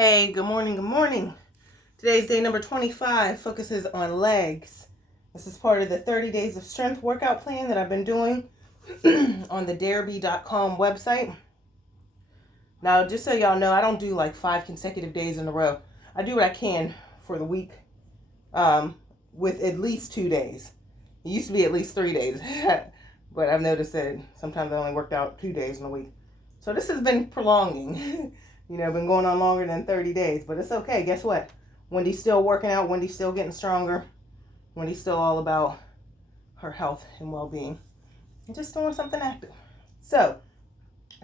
Hey, good morning, good morning. Today's day number 25 focuses on legs. This is part of the 30 Days of Strength workout plan that I've been doing on the darebee.com website. Now, just so y'all know, I don't do like 5 consecutive days in a row. I do what I can for the week with at least 2 days. It used to be at least 3 days, but I've noticed that sometimes I only worked out 2 days in a week. So this has been prolonging. Been going on longer than 30 days, but it's okay. Guess what? Wendy's still working out. Wendy's still getting stronger. Wendy's still all about her health and well-being and just doing something active. So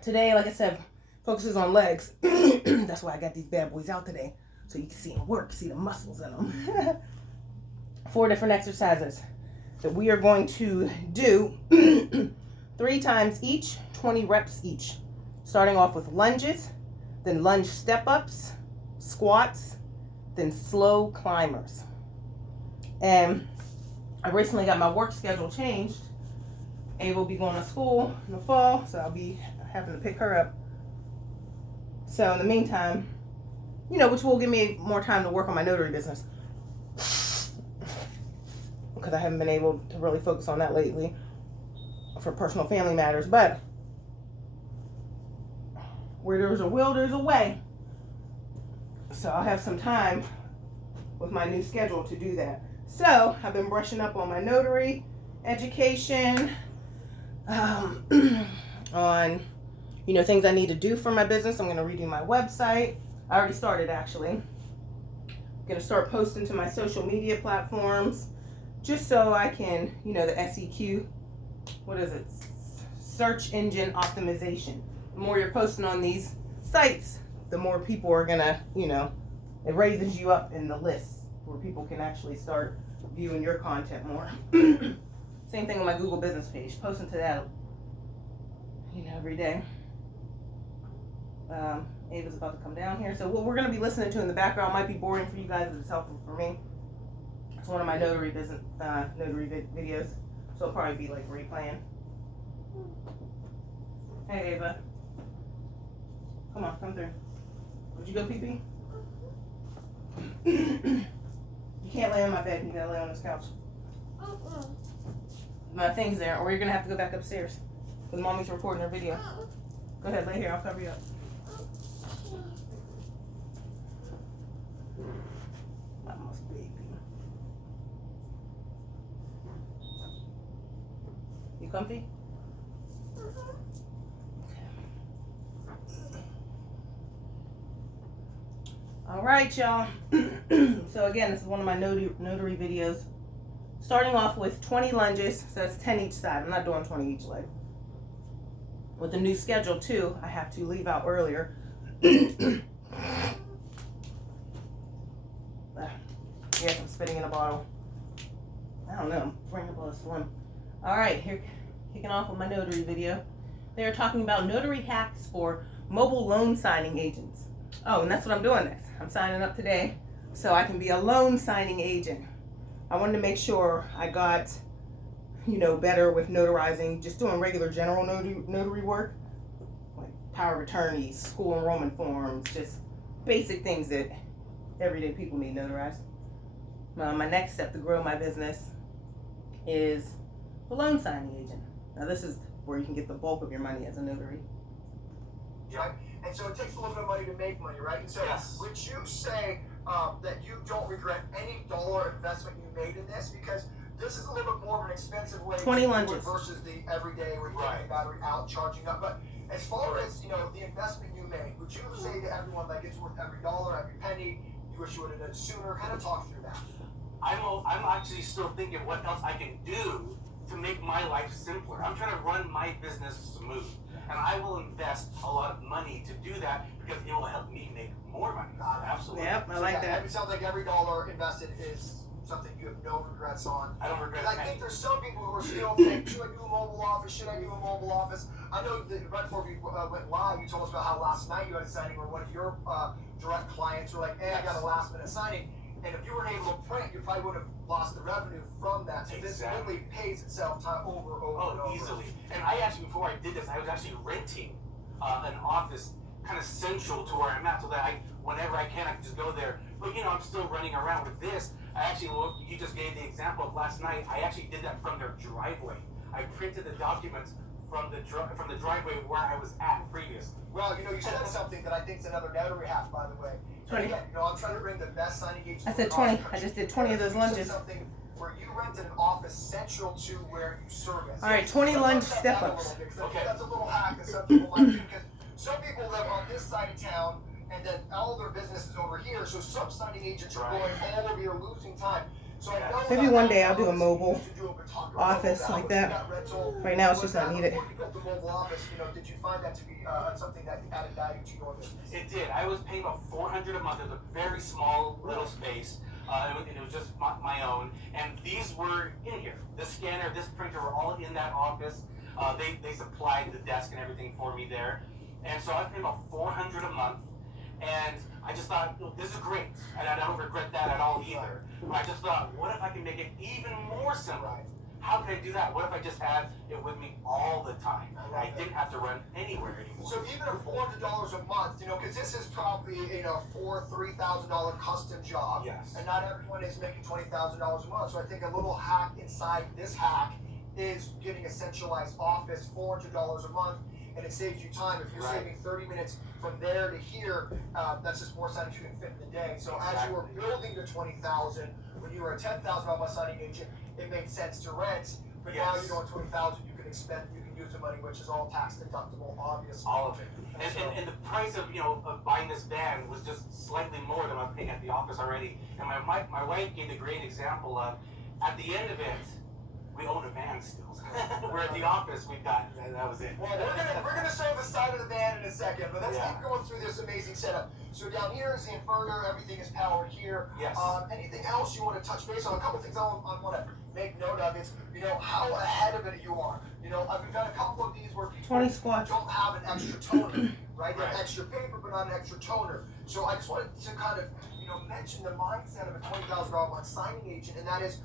today, like I said, focuses on legs. That's why I got these bad boys out today, so you can see them work, see the muscles in them. 4 different exercises that we are going to do 3 times each, 20 reps each. Starting off with lunges, then lunge step-ups, squats, then slow climbers. And I recently got my work schedule changed. Ava will be going to school in the fall, so I'll be having to pick her up. So in the meantime, which will give me more time to work on my notary business, because I haven't been able to really focus on that lately for personal family matters. But where there's a will, there's a way. So I'll have some time with my new schedule to do that. So I've been brushing up on my notary education, on things I need to do for my business. I'm going to redo my website. I already started, actually. I'm going to start posting to my social media platforms just so I can, the SEQ, what is it? Search engine optimization. The more you're posting on these sites, the more people are gonna, it raises you up in the list where people can actually start viewing your content more. Same thing on my Google business page, posting to that, every day. Ava's about to come down here. So what we're gonna be listening to in the background might be boring for you guys, but it's helpful for me. It's one of my notary business, videos, so it'll probably be like replaying. Hey Ava. Come on, come through. Would you go pee-pee? You can't lay on my bed. You gotta lay on this couch. My thing's there, or you're gonna have to go back upstairs. Because mommy's recording her video. Go ahead, lay here. I'll cover you up. Mama's baby. You comfy? All right, y'all. So again, this is one of my notary videos. Starting off with 20 lunges, so that's 10 each side. I'm not doing 20 each leg. With the new schedule too, I have to leave out earlier. Yes, I'm spitting in a bottle. I don't know, I'm bringing a bottle swim. All right, here, kicking off with my notary video. They're talking about notary hacks for mobile loan signing agents. Oh, and that's what I'm doing next. I'm signing up today so I can be a loan signing agent. I wanted to make sure I got, better with notarizing, just doing regular general notary work, like power of attorneys, school enrollment forms, just basic things that everyday people need notarized. My next step to grow my business is the loan signing agent. Now this is where you can get the bulk of your money as a notary. Right? And so it takes a little bit of money to make money, right? And so Yes. Would you say that you don't regret any dollar investment you made in this? Because this is a little bit more of an expensive way 20 to do lunges. it versus the everyday where you get the battery out, charging up. But as far as, the investment you made, would you say to everyone like it's worth every dollar, every penny, you wish you would have done it sooner? Kind of talk through that. I'm actually still thinking what else I can do to make my life simpler. I'm trying to run my business smooth. And I will invest a lot of money to do that because it will help me make more money. Absolutely. Yep, I like that. It sounds like every dollar invested is something you have no regrets on. I don't regret I think there's some people who are still thinking, should I do a mobile office? Should I do a mobile office? I know that right before we went live, you told us about how last night you had a signing where one of your direct clients were like, hey, I got a last minute signing. And if you weren't able to print, you probably would have lost the revenue from that. So this literally pays itself time over and over. Easily. And I actually, before I did this, I was actually renting an office kind of central to where I'm at, so that whenever I can just go there. But I'm still running around with this. I actually, you just gave the example of last night. I actually did that from their driveway. I printed the documents from the driveway where I was at previously. Well, you said something that I think is another notary hack, by the way. 20. Again, I'm trying to bring the best signing agents. I said 20. I just did 20 of those You said lunges. something where you rented an office central to where you service. All right, 20 lunge Let's step talk about ups. that a little bit, 'cause I Okay. think that's a little hack that some people might do, because some people live on this side of town and then all their business is over here. So some signing agents are going all over here, losing time. So I know Maybe one day I'll do a that mobile you used to do a photography office mobile like house, that. you got rental. Right now it's Was just not that needed. before you built the mobile office, did you find that to be something that added value to your business? It did. I was paying about $400 a month. It was a very small little space, and it was just my own. And these were in here. This scanner, this printer were all in that office. They supplied the desk and everything for me there. And so I was paying about $400 a month. And I just thought, this is great. And I don't regret that at all either. But I just thought, what if I can make it even more simple? How can I do that? What if I just had it with me all the time? I didn't have to run anywhere anymore. So even at $400 a month, because this is probably $3,000 custom job, Yes. and not everyone is making $20,000 a month. So I think a little hack inside this hack is getting a centralized office, $400 a month, and it saves you time. If you're Right. saving 30 minutes from there to here, that's just more signings you can fit in the day. So as you were building to 20,000, when you were a $10,000 signing agent, it made sense to rent. But now Yes. you're doing 20,000, you can use the money, which is all tax deductible, obviously. All of it. And the price of buying this van was just slightly more than I was paying at the office already. And my wife gave a great example of, at the end of it, we own a van still. We're at the office, that was it. Well, we're gonna show the side of the van in a second, but let's Yeah. keep going through this amazing setup. So down here is the inverter, everything is powered here. Yes. Anything else you want to touch base on? A couple things I want to make note of is, how ahead of it you are. We've done a couple of these where people 20 squats. don't have an extra toner, right? They have Right. extra paper, but not an extra toner. So I just wanted to kind of, mention the mindset of a $20,000 a month signing agent, and that is,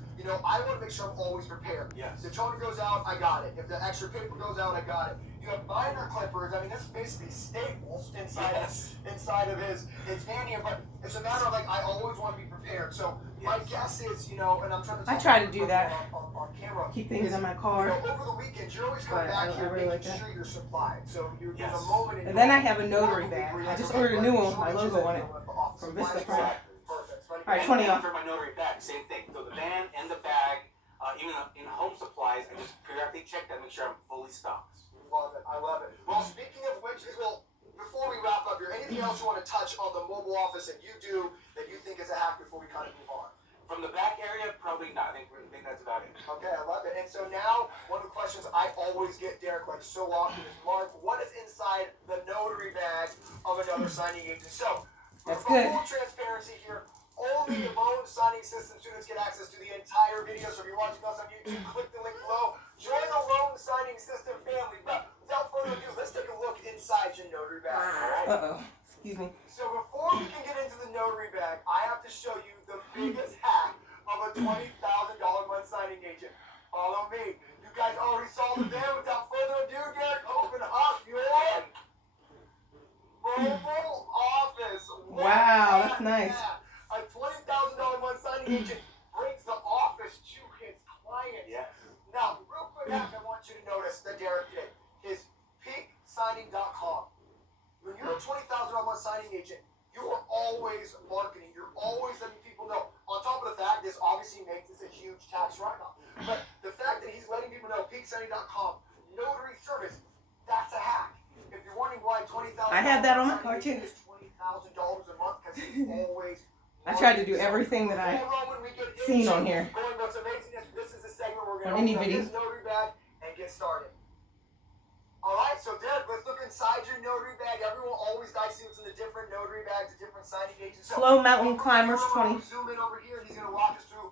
I want to make sure I'm always prepared. Yes. If the toner goes out, I got it. If the extra paper goes out, I got it. You have binder clippers. I mean, that's basically staples inside of his van here. But it's a matter of I always want to be prepared. So my guess is, and I'm trying to. I try to do that. On camera. Keep things in my car. Over the weekend, you're always coming But back I here really like making that. sure you're supplied. So there's Yes. a moment. In And then your I have a notary week bag. where you I have just to ordered a new one, make my sure logo on it, it's from supplies. Vistaprint. Perfect. All right, 20 And off. for my notary bag, same thing. So the van and the bag, even in home supplies, I just periodically check that, make sure I'm fully stocked. I love it. Well, speaking of which, before we wrap up here, anything else you want to touch on the mobile office that you do that you think is a hack before we kind of move on? From the back area, probably not. I think that's about it. Okay, I love it. And so now, one of the questions I always get, Derek, so often is, Mark, what is inside the notary bag of another signing agent? So, That's for good. full transparency here, only the Loan Signing System students get access to the entire video. So if you're watching us on YouTube, click the link below. Join the Loan Signing System family. But without further ado, let's take a look inside your notary bag. All right? Uh-oh. Excuse me. So before we can get into the notary bag, I have to show you the biggest hack of a $20,000 month signing agent. Follow me. You guys already saw the van. Without further ado, Derek, open up your mobile office. Wow, that's nice. A $20,000 month signing agent brings the office to his client. Yes. Now, real quick hack I want you to notice that Derek did is peaksigning.com. When you're a $20,000 month signing agent, you are always marketing. You're always letting people know. On top of the fact, this obviously makes this a huge tax write-off. But the fact that he's letting people know peaksigning.com, notary service, that's a hack. If you're wondering why $20,000 I have that on my card too. is $20,000 a month, because he's always I tried to do everything that I seen on here. Going what's amazing is this is the segment we're On going to any open up video. this notary bag and get started. Alright, so Derek, let's look inside your notary bag. Everyone always dicey what's in the different notary bags, the different signing agents. So, Slow Mountain Climbers we're 20. gonna zoom in over here and he's going to walk us through.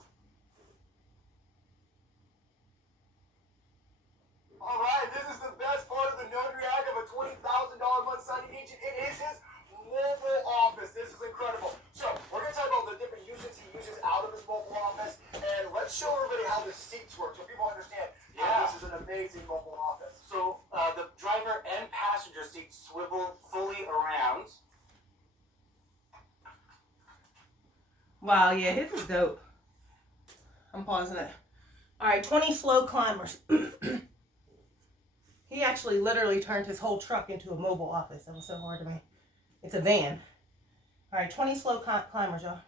Alright, this is the best part of the notary bag of a $20,000 month signing agent. It is his mobile office. This is incredible. So, we're going to talk about the different uses he uses out of his mobile office, and let's show everybody how the seats work so people understand how this is an amazing mobile office. So the driver and passenger seats swivel fully around. Wow, yeah, his is dope. I'm pausing it. All right, 20 slow climbers. He actually literally turned his whole truck into a mobile office. That was so hard to me. It's a van. All right, 20 slow climbers, y'all.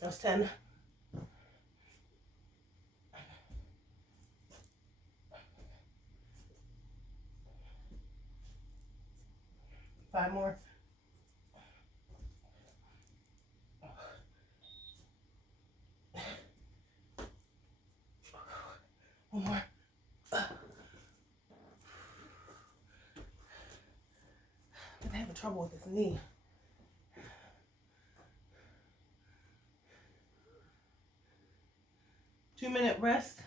That's 10. Five more. One more. I'm having trouble with this knee. Two-minute rest.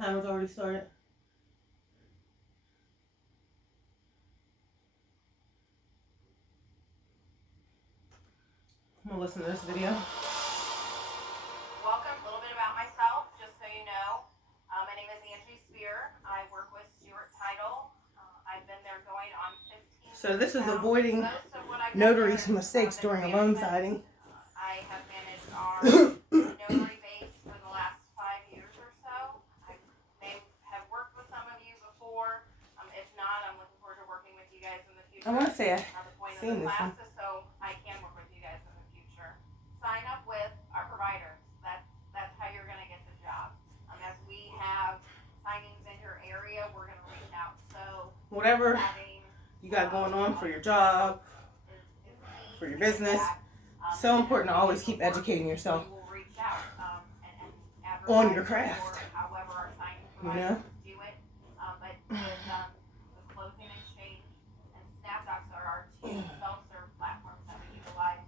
Timer's already started. I'm gonna listen to this video. Welcome. A little bit about myself, just so you know. My name is Angie Spear. I work with Stewart Title. I've been there going on 15 So this is now. avoiding Most of what I've done notary's there is mistakes during a loan signing. I have managed our notary base for the last 5 years or so. I may have worked with some of you before. If not, I'm looking forward to working with you guys in the future. I want to say The point of seen the this class one. is so I can work with you guys in the future. Sign up with our providers. That's how you're going to get the job. As we have signings in your area, we're going to reach out. So Whatever having you got going on for your job, is key for your to get business. that. So important to always keep educating yourself We will reach out and on your advertise craft. or however our signing You providers know? do it. But with the closing exchange and SnapDocs are our two self-serve platforms that we utilize.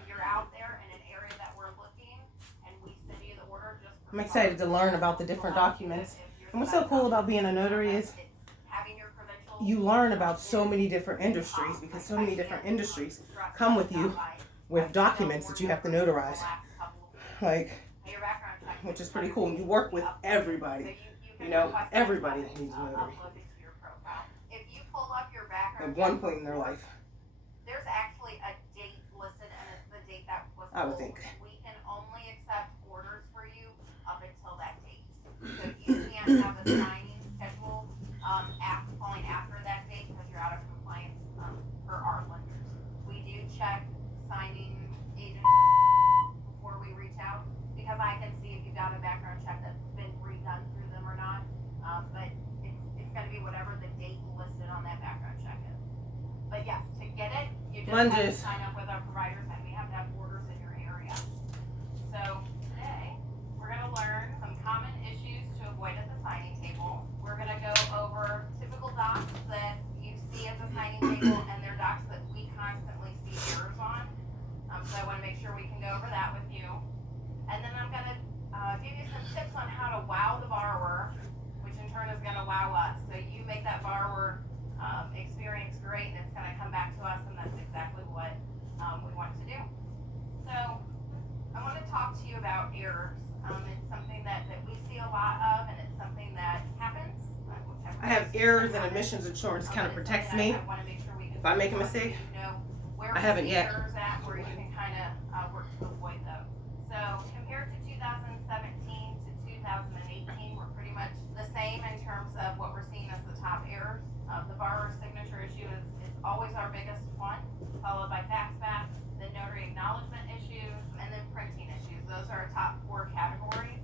If you're out there in an area that we're looking and we send you the order just for I'm excited to learn about the different documents. And what's so cool about being a notary is having your credentials. you learn about so many different industries, because so many different industries come with you with documents that you have to notarize. Like, which is pretty cool. You work with everybody. You know, everybody needs a notary If you pull up your background at one point in their life, there's actually a date listed, and it's the date that was I would pulled. think. We can only accept orders for you up until that date. So you can't have a signing schedule falling after that date because you're out of compliance for our lenders. We do check signing agents before we reach out, because I can see if you've got a background check that's been redone through them or not. But it's going to be whatever the date listed on that background check is. But yes, to get it, you just have to Lunges. sign up with our providers, and we have to have orders in your area. So today, we're going to learn some common issues to avoid at the signing table. We're going to go over typical docs that you see at the signing table, and they're docs that we constantly see errors on. So I want to make sure we can go over that with you. And then I'm going to give you some tips on how to wow the borrower, which in turn is going to wow us. So you make that borrower experience great, and it's going to come back to us, and that's exactly what we want to do. So I want to talk to you about errors. It's something that we see a lot of, and it's something that happens. I have errors, and admissions insurance kind of protects me. I want to make sure we can If I make a mistake, I haven't yet. errors at where you can kind of work to avoid those. So compared to 2017 to 2018, we're pretty much the same in terms of what we're seeing as the top errors. The borrower signature issue is always our biggest one, followed by fax back, then notary acknowledgement issues, and then printing issues. Those are our top 4 categories.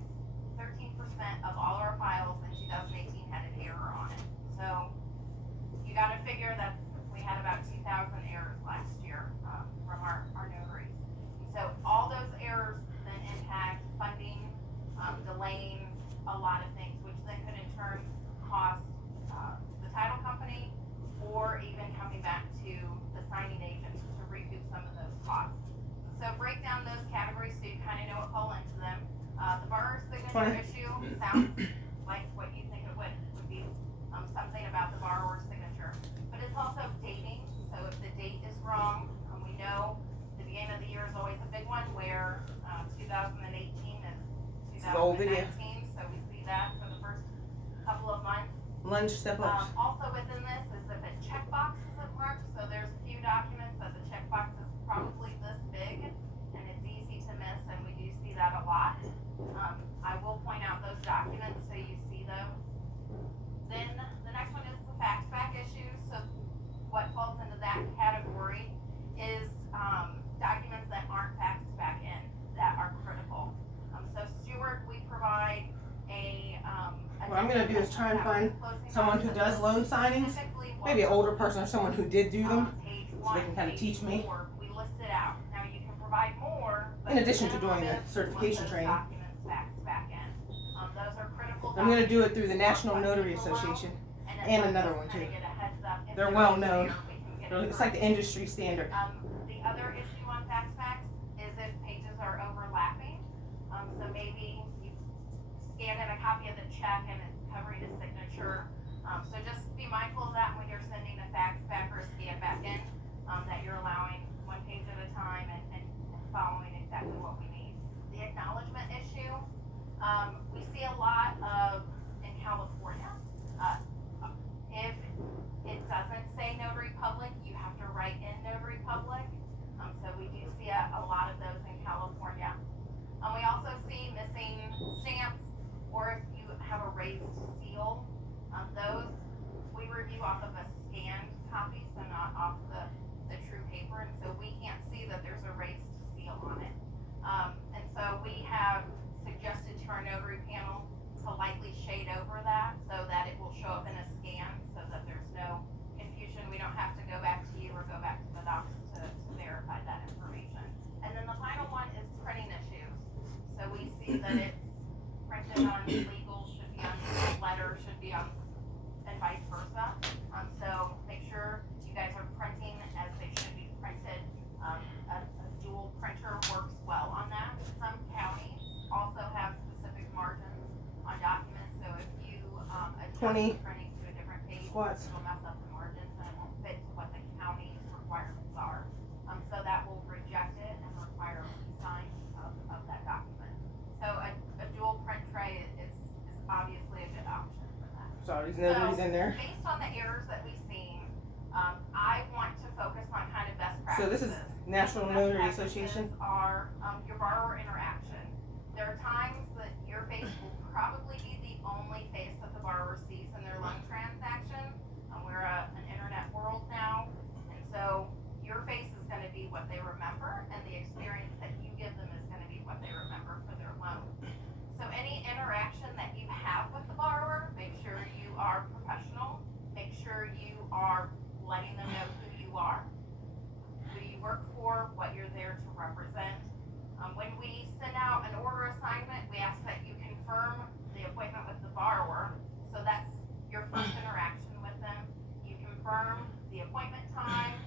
13% of all our files in 2018 had an error on it. So you got to figure that we had about 2,000 errors last year from our notaries. And so all those errors then impact funding, delaying a lot of things, which then could in turn cost the title company, or even coming back to the signing agent to recoup some of those costs. So break down those categories so you kind of a call into them. The borrower's signature 20. issue sounds like what you think it would be something about the borrower's signature. But it's also dating, so if the date is wrong, we know the beginning of the year is always a big one where 2018 is the old video. 2019, so we see that for the first couple of months. Lunge, step up. Also within this is if a checkbox isn't marked, so there's a few documents that the checkbox is probably this big and it's easy to miss, and we do see that a lot. I will point out those documents so you see those. Then the next one is the fax back issues. So what falls into that category is documents that aren't faxed back in that are critical. So Stuart, we provide What I'm gonna do is try and find someone who does loan signings, maybe an older person or someone who did do them, so they can kind of teach me. We list it out. Now you can provide more, but In addition to minimum doing the is certification those training. documents faxed back in. Those are critical. I'm gonna do it through the documents National that Notary request below, Association. then and let another us one, kinda too. get a heads up if They're there well is known. there, we can get it It's like the corrected. industry standard. The other issue on fax is if pages are overlapping. So maybe you scan in a copy of the check and it's covering a signature. So just be mindful of that when you're sending a fax back or a scan back in, that you're allowing one page at a time and following exactly what we need. The acknowledgement issue, we see a lot of in California. If it doesn't say notary public, you have to write in notary public. So we do see a lot of those in California. We also see missing stamps, or if you have a raised seal, those we review off of a scanned copy, so not off the true paper, and so we can't see that there's a raised seal on it. And so we have suggested to our notary panel to lightly shade over that so that it will show up in a scan so that there's no confusion. We don't have to go back to you or go back to the docs to verify that information. And then the final one is printing issues. So we see that it's printed on legal, should be on letter, should be on, and vice versa. So make sure you guys are printing as they should be printed. A dual printer works well on that. Some counties also have specific margins on documents, so if you adjust 20 printing to a different page, squats. it'll mess up the margins and it won't fit to what the county's requirements are. So that will reject it and require a re-sign of that document. So a dual print tray is obviously a good option for that. Sorry, these notaries in there. Based on the errors that we've seen, I want to focus on kind of best So practices. this is National Best Notary practices Association. Are your borrower interaction. There are times that your face will probably be the only face that the borrower sees in their loan transaction. We're an internet world now, and so your face is going to be what they remember, and the experience that you give them is going to be what they remember for their loan. So any interaction that you have with the borrower, make sure you are professional. Make sure you are letting them know who you are, who you work for, what you're there to represent. When we send out an order assignment, we ask that you confirm the appointment with the borrower. So that's your first interaction with them. You confirm the appointment time,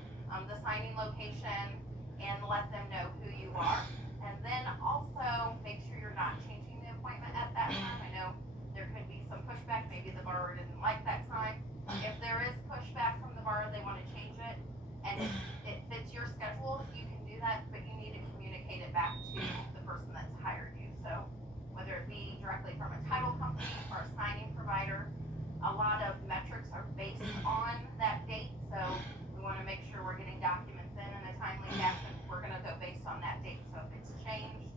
the signing location, and let them know who you are. And then also make sure you're not changing the appointment at that time. I know there could be some pushback. Maybe the borrower didn't like that time. If there is pushback from the borrower, they want to change it, and it fits your schedule, you can do that, but you need to communicate it back to the person that's hired you. So whether it be directly from a title company or a signing provider, a lot of metrics are based on that date. So we want to make sure we're getting documents in a timely fashion. We're going to go based on that date. So if it's changed,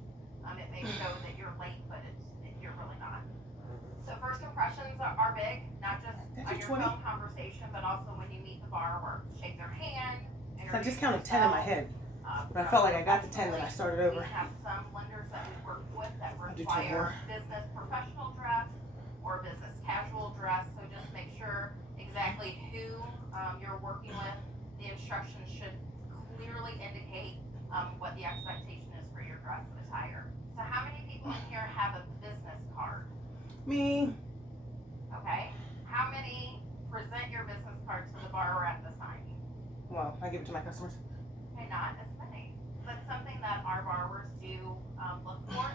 it may show that you're late, but you're really not. So first impressions are big, not just on your 20? phone conversation, but also when you meet the borrower. Shake their hand. I just counted 10 in my head, but I felt like I got the 10 when I started over. We have some lenders that we work with that do 10 more. require business professional dress or business casual dress. So just make sure exactly who you're working with. The instructions should clearly indicate what the expectation is for your dress attire. So how many people in here have a business card? Me. Okay. How many present your business card to the borrower at the signing? Well, I give it to my customers. Okay, not as many. But something that our borrowers do look for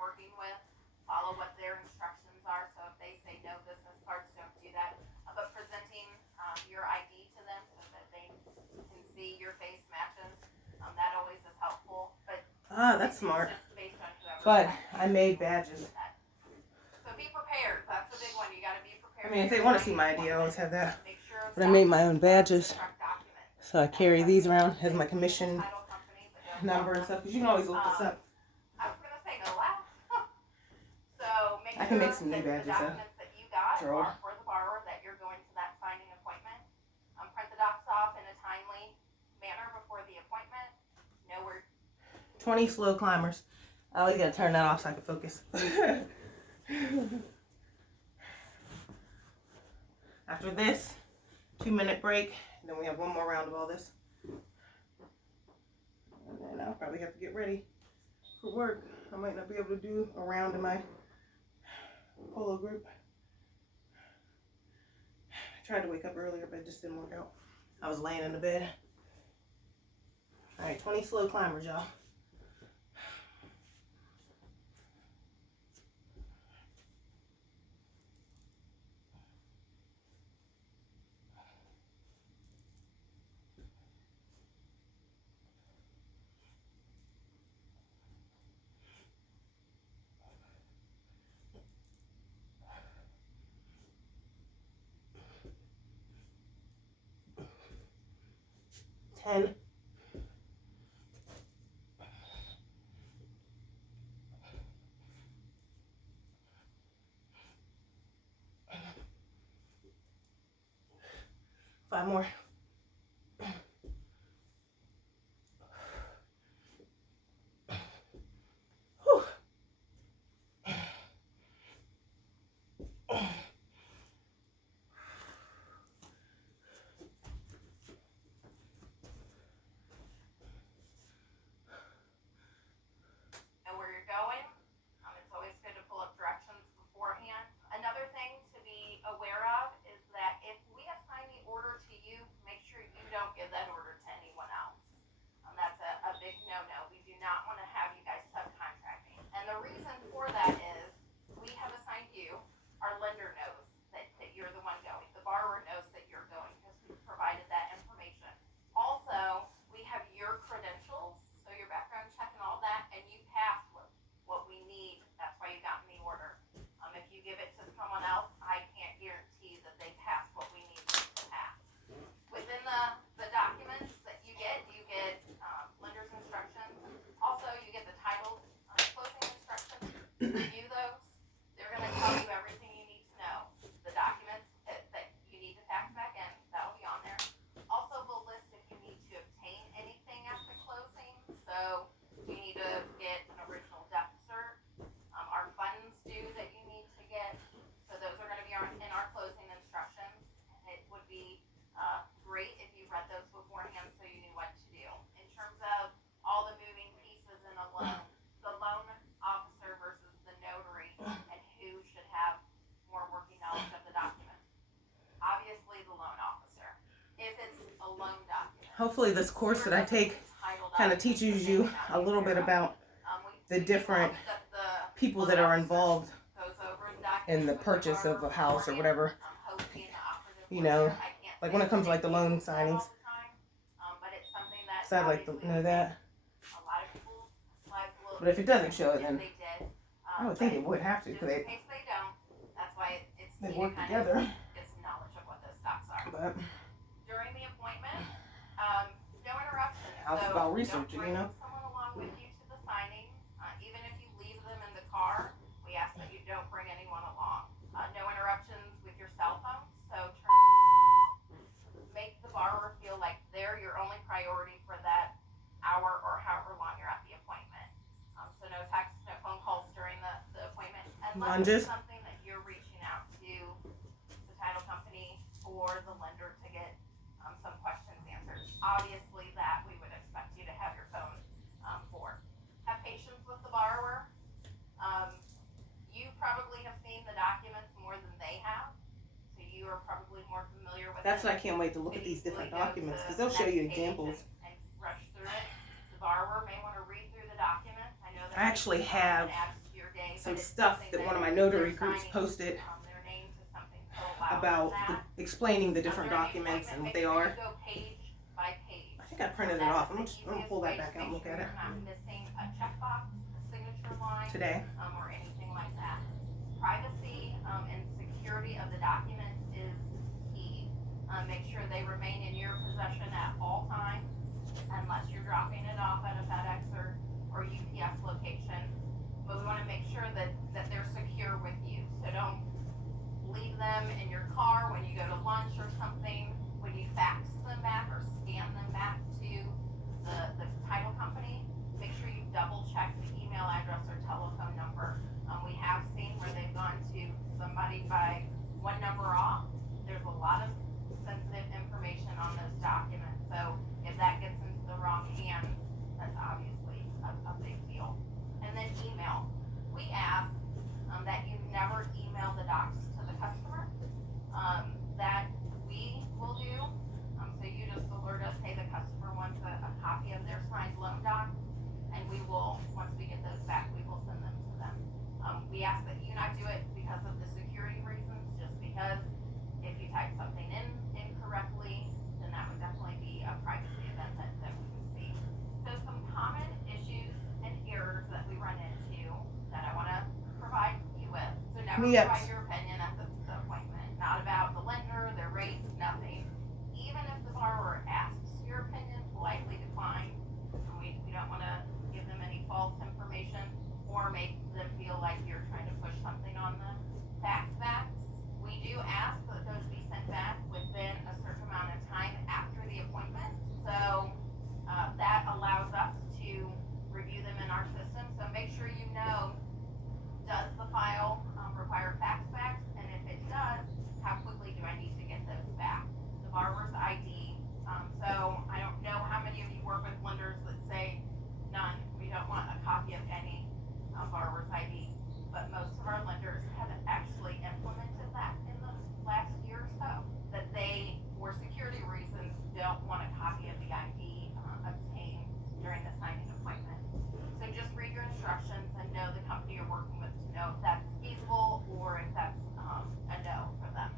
working with, follow what their instructions are. So if they say no business cards, don't do that. But presenting your ID to them so that they can see your face matches, that always is helpful. But That's smart. it's just based on whoever. But I made badges. So be prepared. That's the big one. You got to be prepared. I mean, if they want to see my ID, I always have that. Make sure it's But I made my own badges. correct document. So I carry these around as my commission Title company, but don't number and stuff. Because you can always look this up. I was gonna say no laugh. So make I can sure make some new that badges, the documents that you got Gerald. are for the borrower, that you're going to that signing appointment. Print the docs off in a timely manner before the appointment. Know where 20 slow climbers. I always gotta turn that off so I can focus. After this, 2-minute break. And then we have one more round of all this. And then I'll probably have to get ready for work. I might not be able to do a round in my polo group. I tried to wake up earlier, but it just didn't work out. I was laying in the bed. All right, 20 slow climbers, y'all. Ten. Five more. Whew. know where you're going. It's always good to pull up directions beforehand. Another thing to be aware of is that if we assign the order to you, make sure you don't give that order to anyone else. That's a big no-no. We do not want to have you guys subcontracting. And the reason for that is we have assigned you. Our lender knows that you're the one going. The borrower knows that you're going because we've provided that information. Also, we have your credentials, so your background check and all that, and you pass what we need. That's why you got in the order. If you give it to someone else, I can't guarantee that they pass what we need them to pass. Within the documents that you get lender's instructions. Also, you get the titles, closing instructions. Review those. They're going to tell you everything you need to know. The documents that you need to fax back in, that'll be on there. Also, we'll list if you need to obtain anything at the closing. So, you need to get an original death cert. Our funds due that you need to get. So, those are going to be in our closing instructions. And it would be great if you read those beforehand so you knew what to do. In terms of all the moving pieces in a loan, the loan officer versus the notary, and who should have more working knowledge of the document. Obviously, the loan officer. If it's a loan document. Hopefully this course that I take kind of teaches you a little bit about the different people that are involved in the purchase of a house or whatever. You know, like when it comes to like the loan signings. So I'd like to know that. But if it doesn't show it, then I would think it would have to, because in case they don't, that's why it's they key work to kind together. of get some knowledge of what those stocks are. But During the appointment, no interruptions. How's So about researching, don't you know? bring someone along with you to the signing. Even if you leave them in the car, we ask that you don't bring anyone along. No interruptions with your cell phone. So make the borrower feel like they're your only priority for that hour or however long you're at the appointment. So no texts, no phone calls during the appointment. Unless Lunges. it's something that you're reaching out to the title company or the lender to get some questions answered. Obviously that we would expect you to have your phone for. Have patience with the borrower. You probably have seen the documents more than they have. So you are probably more familiar with that's them. why I can't wait to look at these different documents, because they'll show you examples. And rush through it. The borrower may want to read through the documents. I know that I actually have some but it's stuff something that one of my if notary they're groups signing, posted their name to something so allows about that. explaining the different During the documents and appointment, what make they sure are. you go page by page. I think I printed it That off. is I'm the gonna easiest pull way that back to out and make look sure at it you're not missing a checkbox, a signature line, today. or anything like that. Privacy and security of the documents is key. Make sure they remain in your possession at all times, unless you're dropping it off at a FedEx or UPS location. But we want to make sure that they're secure with you. So don't leave them in your car when you go to lunch or something. When you fax them back or scan them back to the title company, make sure you double check the email address or telephone number. We have seen where they've gone to somebody by one number off. There's a lot of sensitive information on those documents. So if that gets into the wrong hands, that's obviously a big deal. And then email. We ask that you never email the docs to the customer. That we will do. So you just alert us, hey, the customer wants a copy of their signed loan doc, and we will, once we get those back, we will send them to them. We ask that you not do it because of the security reasons, just because if you type something in incorrectly, then that would definitely be a privacy event that we can see. So some common issues and errors that we run into that I want to provide you with. So never Yep. provide your opinion at the appointment, not about the lender, their rates, nothing. Even if the borrower asks your opinion, politely decline. We don't want to give them any false information or make them feel like you're trying to push something on them. Fax backs, we do ask that those be sent back within a certain amount of time after the appointment. So that allows us to review them in our system. So make sure you know, does the file require fax backs? And if it does, how quickly do I need to get those back? The borrower's ID. So I don't know how many of you work with lenders that say none. We don't want a copy of any borrower's ID. But most of our lenders have actually implemented that in the last year or so. That they, for security reasons, don't want a copy of the ID obtained during the signing appointment. So just read your instructions and know the company you're working with to know if that's feasible or if that's a no for them.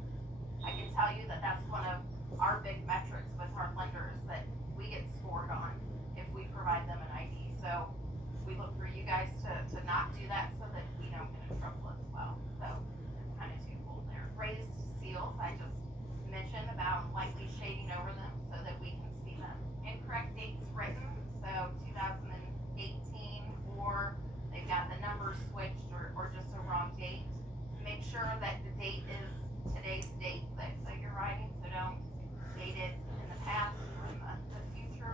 I can tell you that that's one of our big metrics with our lenders that we get scored on if we provide them an ID. So we look for you guys to not do that so that we don't get in trouble as well. So it's kind of twofold there. Raised seals, I just mentioned about lightly shading over them so that we can see them. Incorrect dates written, so 2018, or they've got the numbers switched or just a wrong date. Make sure that the date is today's date that you're writing, so don't date it in the past or in the future.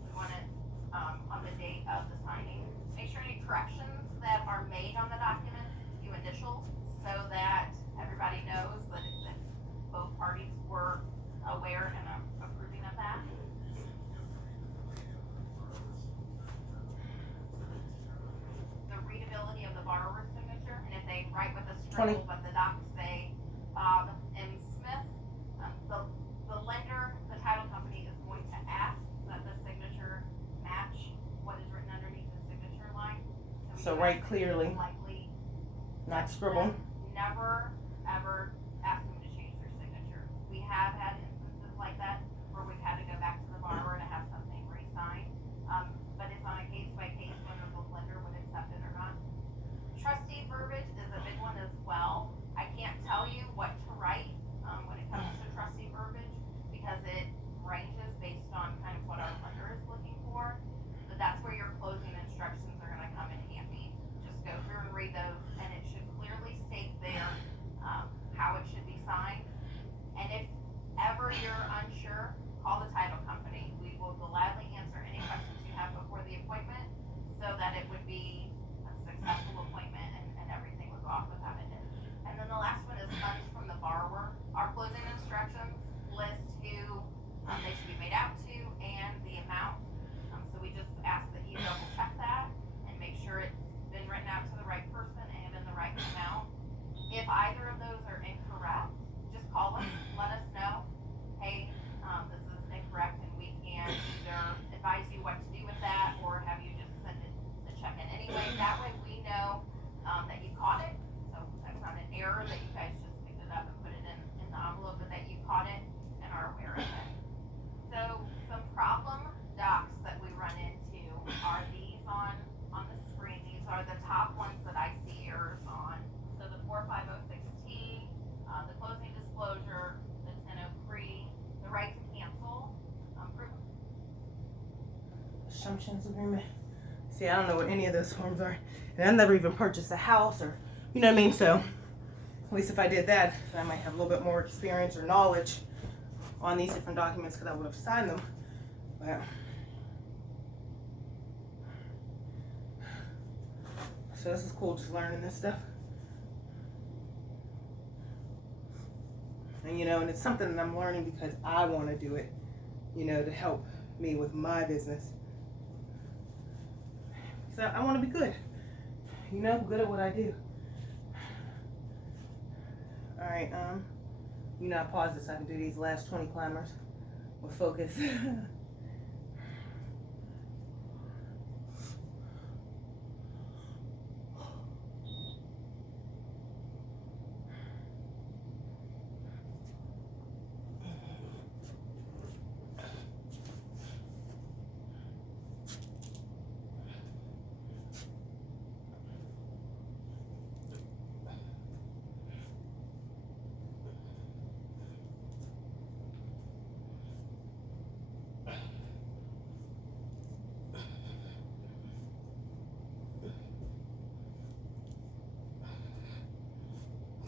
We want it on the date of the signing. Make sure any corrections that are made on the document, you initial, so that everybody knows that both parties were aware and approving of that. The readability of the borrower's signature, and if they write with a scribble, but the docs say Bob M. Smith, the lender, the title company is going to ask that the signature match what is written underneath the signature line. So write clearly, Likely not scribble. never ever ask them to change their signature. We have had instances like that where we've had to go back to the borrower to have something re-signed. But it's on a case by case whether the lender would accept it or not. Trustee verbiage is a big one as well. I can't tell you what to write when it comes to trustee verbiage because it ranges based on kind of what our lender is looking for. But that's where your closing instructions are going to come in handy. Just go through and read those, and it should clearly state there how it should be signed. And if ever you're unsure, call the title company. We will gladly answer any questions you have before the appointment so that it would be a successful appointment and everything would go off without a hitch. And then the last one is funds from the borrower. Our closing instructions list who they should be made out to and the amount. So we just ask that you double check that and make sure it's been written out to the right person and in the right amount. If either of those are incorrect, just call us, let us know, hey, this is incorrect, and we can either advise you what to do with that or have you just send the check in anyway. That way we know that you options agreement. See, I don't know what any of those forms are. And I've never even purchased a house or, you know what I mean? So at least if I did that, I might have a little bit more experience or knowledge on these different documents because I would have signed them. But so this is cool, just learning this stuff. And you know, and it's something that I'm learning because I want to do it, you know, to help me with my business. So I want to be good, you know, good at what I do. All right, you know, I paused this so I can do these last 20 climbers with focus.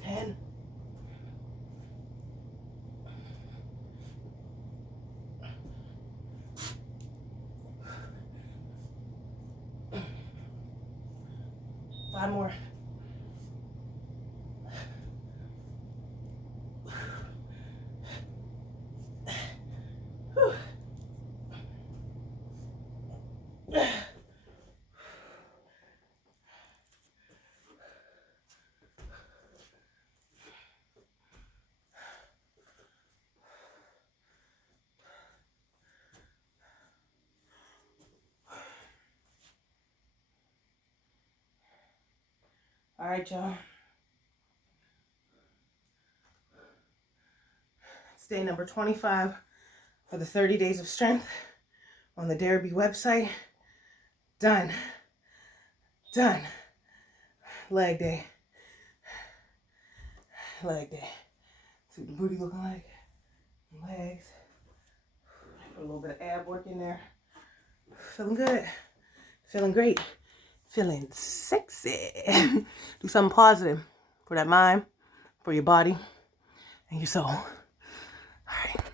Ten. Five more. All right, y'all. It's day number 25 for the 30 days of strength on the Darabee website. Done. Done. Leg day. Leg day. See what the booty looking like. Legs. Put a little bit of ab work in there. Feeling good. Feeling great. Feeling sexy. Do something positive for that mind, for your body, and your soul. All right.